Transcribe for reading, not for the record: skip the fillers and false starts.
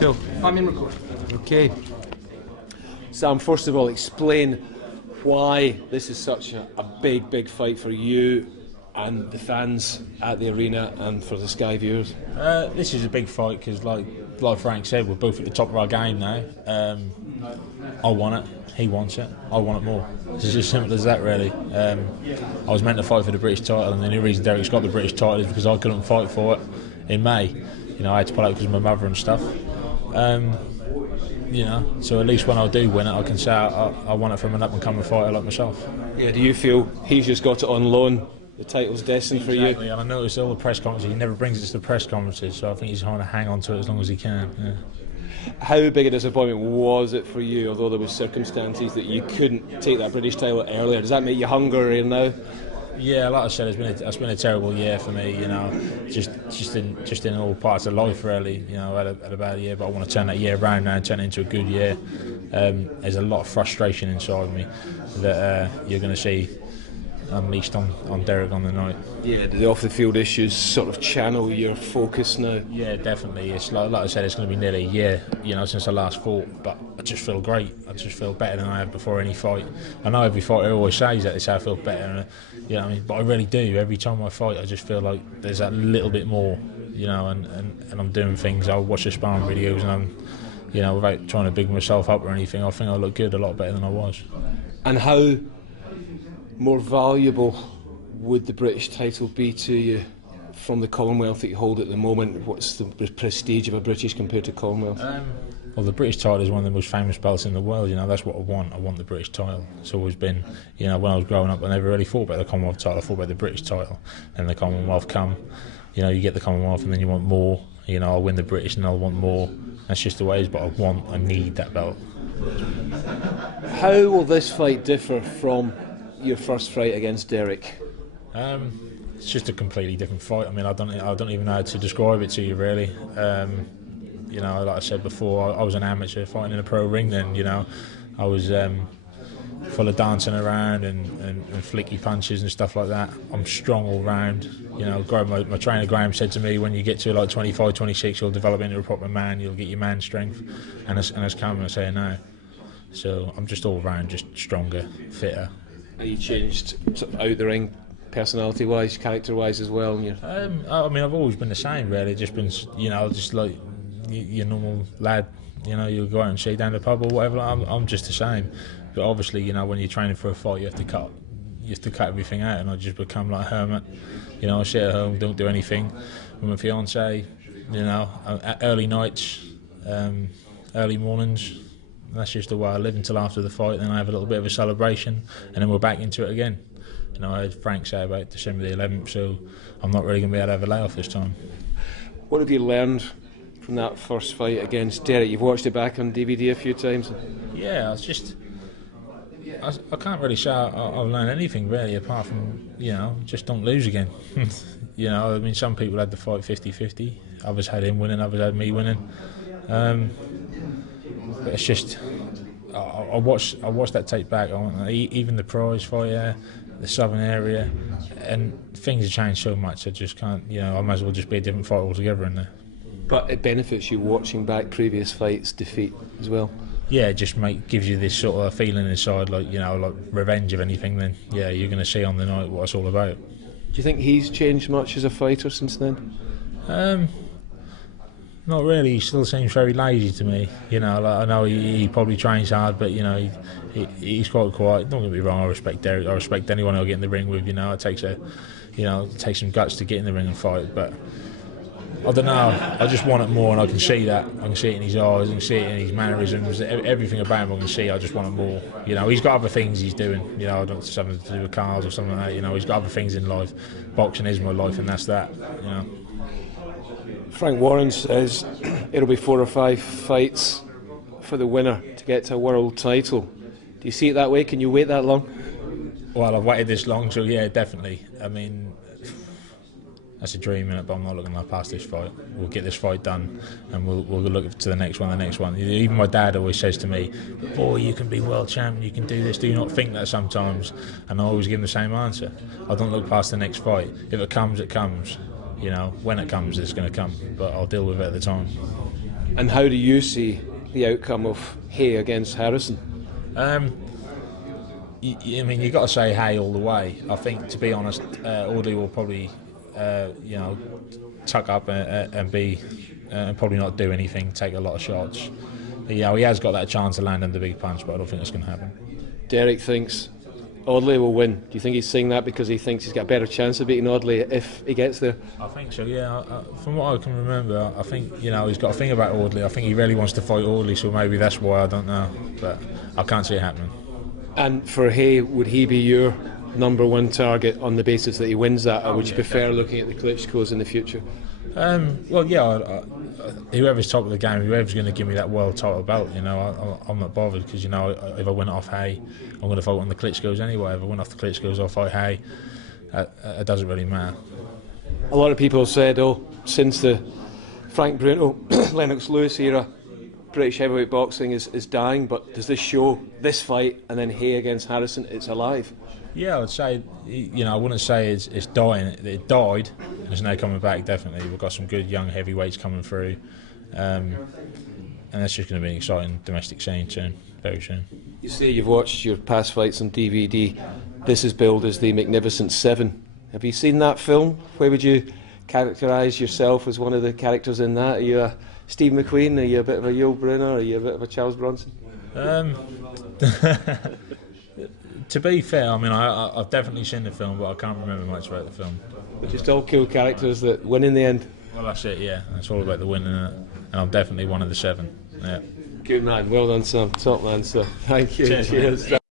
Cool. I'm in record. Okay. Sam, first of all, explain why this is such a big fight for you and the fans at the arena and for the Sky viewers. This is a big fight because, like Frank said, we're both at the top of our game now. I want it, he wants it, I want it more. It's as simple as that, really. I was meant to fight for the British title, and the only reason Derek's got the British title is because I couldn't fight for it in May. You know, I had to pull out because of my mother and stuff. You know, so at least when I do win it, I can say I want it from an up-and-coming fighter like myself. Yeah, do you feel he's just got it on loan? The title's destined for you? And I noticed all the press conferences, he never brings it to the press conferences, so I think he's trying to hang on to it as long as he can. Yeah. How big a disappointment was it for you, although there was circumstances that you couldn't take that British title earlier? Does that make you hungrier now? Yeah, like I said, it's been a terrible year for me. You know, just in all parts of life, really. You know, I had a bad year, but I want to turn that year around now and turn it into a good year. There's a lot of frustration inside me that you're going to see unleashed on Derek on the night. Yeah, do the off-the-field issues sort of channel your focus now? Yeah, definitely. It's like I said, it's going to be nearly a year, you know, since I last fought. But I just feel great. I just feel better than I have before any fight. I know every fighter always says that they say I feel better, you know what I mean. But I really do. Every time I fight, I just feel like there's that little bit more, you know. And I'm doing things. I watch the sparring videos, and I'm, you know, without trying to big myself up or anything, I think I look good, a lot better than I was. And how more valuable would the British title be to you from the Commonwealth that you hold at the moment? What's the prestige of a British compared to Commonwealth? Well, the British title is one of the most famous belts in the world. You know, that's what I want. I want the British title. It's always been, you know, when I was growing up, I never really thought about the Commonwealth title. I thought about the British title. And the Commonwealth come, you know, you get the Commonwealth and then you want more. You know, I'll win the British and I'll want more. That's just the way it is, but I need that belt. How will this fight differ from your first fight against Derek? It's just a completely different fight. I mean, I don't even know how to describe it to you, really. You know, like I said before, I was an amateur fighting in a pro ring then. You know, I was full of dancing around and flicky punches and stuff like that. I'm strong all round. You know, my trainer Graham said to me, when you get to like 25, 26, you'll develop into a proper man. You'll get your man strength, and it's coming. I say now. So I'm just all round, just stronger, fitter. Are you changed sort of out the ring, personality-wise, character-wise as well? I mean, I've always been the same, really. Just been, you know, just like your normal lad. You know, you go out and see down the pub or whatever. I'm just the same. But obviously, you know, when you're training for a fight, you have to cut everything out, and I just become like a hermit. You know, I sit at home, don't do anything. With my fiance, you know, early nights, early mornings. That's just the way I live until after the fight. Then I have a little bit of a celebration, and then we're back into it again. You know, I heard Frank say about December the 11th, so I'm not really going to be able to have a layoff this time. What have you learned from that first fight against Derek? You've watched it back on DVD a few times. Yeah, I can't really say I've learned anything really, apart from, you know, just don't lose again. You know, I mean, some people had the fight 50-50. Others had him winning, others had me winning. But it's just, I watched that tape back. Even the prize fight, the southern area, and things have changed so much. I just can't, you know, I might as well just be a different fight altogether in there. But it benefits you watching back previous fights, defeat as well. Yeah, it just gives you this sort of feeling inside, like, you know, like revenge of anything. Then yeah, you're going to see on the night what it's all about. Do you think he's changed much as a fighter since then? Not really. He still seems very lazy to me. You know, like, I know he probably trains hard, but you know, he's quite quiet. Don't get me wrong. I respect Derek. I respect anyone I'll get in the ring with. You know, it takes some guts to get in the ring and fight. But I don't know. I just want it more, and I can see that. I can see it in his eyes. I can see it in his mannerisms. Everything about him, I can see. I just want it more. You know, he's got other things he's doing. You know, I don't something to do with cars or something like that. You know, he's got other things in life. Boxing is my life, and that's that. You know. Frank Warren says it'll be 4 or 5 fights for the winner to get to a world title. Do you see it that way? Can you wait that long? Well, I've waited this long, so yeah, definitely. I mean, that's a dream, innit? But I'm not looking past this fight. We'll get this fight done, and we'll look to the next one. Even my dad always says to me, "Boy, you can be world champion. You can do this. Do you not think that sometimes?" And I always give him the same answer. I don't look past the next fight. If it comes, it comes. You know, when it comes, it's going to come. But I'll deal with it at the time. And how do you see the outcome of Hay against Harrison? I mean, you've got to say Hay all the way. I think, to be honest, Audley will probably, tuck up and be, and probably not do anything, take a lot of shots. He has got that chance of landing the big punch, but I don't think it's going to happen. Derek thinks Audley will win. Do you think he's saying that because he thinks he's got a better chance of beating Audley if he gets there? I think so, yeah. From what I can remember, I think, he's got a thing about Audley. I think he really wants to fight Audley, so maybe that's why, I don't know. But I can't see it happening. And for Hay, would he be your number one target on the basis that he wins that, or would you prefer looking at the Klitschko's in the future? Well, yeah, whoever's top of the game, whoever's going to give me that world title belt, I'm not bothered, because, if I win it off Hay, I'm going to fight on the Klitschko's anyway. If I win off the Klitschko's, I'll fight Hay. It doesn't really matter. A lot of people have said, since the Frank Bruno, Lennox Lewis era, British heavyweight boxing is dying, but does this show, this fight, and then Hay against Harrison, it's alive? Yeah, I would say, I wouldn't say it's dying. It died. There's no coming back, definitely. We've got some good young heavyweights coming through. And that's just going to be an exciting domestic scene soon, very soon. You say you've watched your past fights on DVD. This is billed as the Magnificent Seven. Have you seen that film? Where would you characterise yourself as one of the characters in that? Are you a Steve McQueen? Are you a bit of a Yul Brynner? Are you a bit of a Charles Bronson? To be fair, I mean, I've definitely seen the film, but I can't remember much about the film. But just all cool characters that win in the end? Well, that's it, yeah. It's all about the winning, and I'm definitely one of the seven. Yeah. Good man. Well done, Sam. Top man, sir. Thank you. Cheers. Cheers.